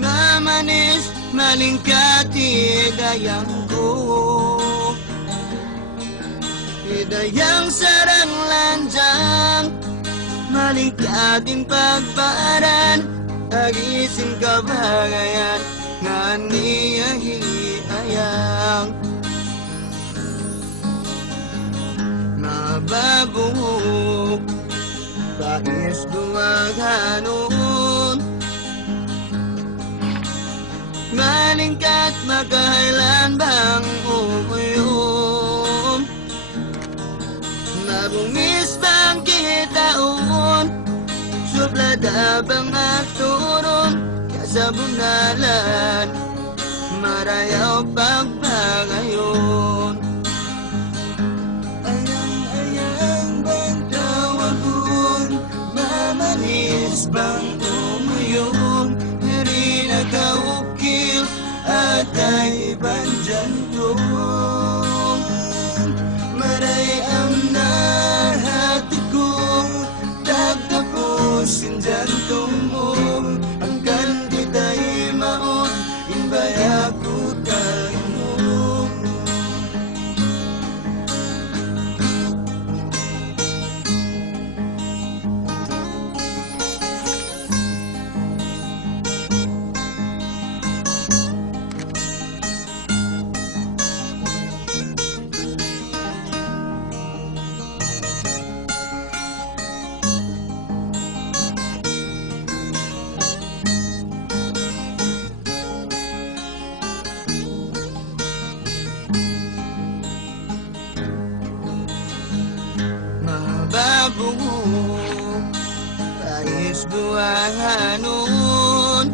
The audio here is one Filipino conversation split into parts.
Mamanis malingkati dayang ko, dayang sarang lanjang malingkating pagparan, agising kabagayan nga niya hiyayang mababuhok pais dumaghanon, malingkat magkailan bang umuyon, mabungis bang kitaon, suplada bang akturon, kasabunalan marayaw pagpagayon. Ayang-ayang bang tawagon, mamanis bang umuyong, hindi nagkaukil at ay banjantong, marayang nahati kong tagtapusin jantong mo, hanggang di tayo maon inbaya ko tayo mo. Mababuhok pais buwanganon,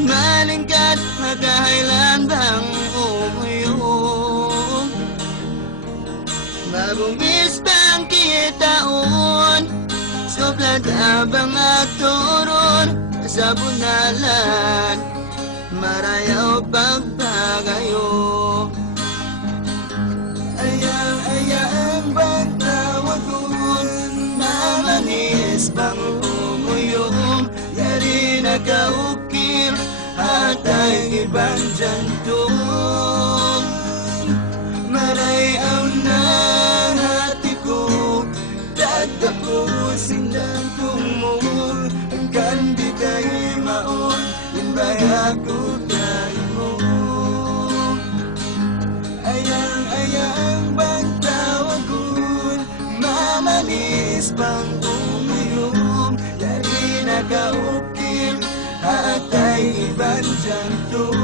malingkat magkailan bang umuyong, mabungis bang kitaon, suplada bang akturon, kasabunalan marayaw pagpagayo. Ayang-ayang bang tawagon, mamanis bang umuyong, yari nagkaukil at ay ibang jantong, marayang nahati ko tagtapusin jantong mo, hanggang di tayo maon inbaya ko tayo mo. Ayang-ayang bang tawagon, mamanis bang umuyong, yari nagkaukil at ay ibang jantong,